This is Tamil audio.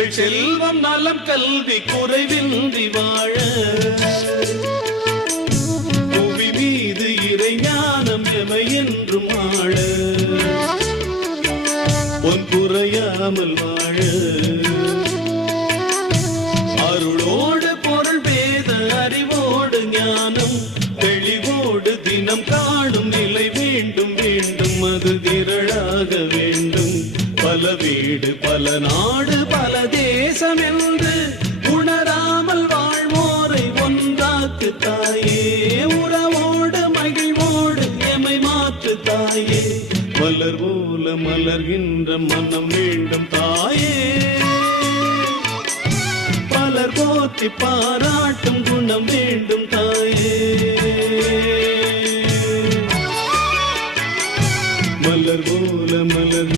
எங்கள் செல்வம் நலம் கல்வி குறைவின்றி வாழ புவி மீது இறை ஞானம் எமை என்றும் ஆழ பொன் குறையாமல் வாழ அருளோடு பொருள் வேத அறிவோடு ஞானம் தெளிவோடு தினம் காணும் நிலை வேண்டும் வேண்டும் அது திரளாக வேண்டும் பல வீடு பல நாடு பல தேசம் என்று உணராமல் வாழ்வோரை ஒன்றாக்கு தாயே உறவோடு மகிழ்வோடு எமை மாற்று தாயே மலர் போல மலர்கின்ற மனம் வேண்டும் தாயே பலர் போற்றி பாராட்டும் குணம் வேண்டும் தாயே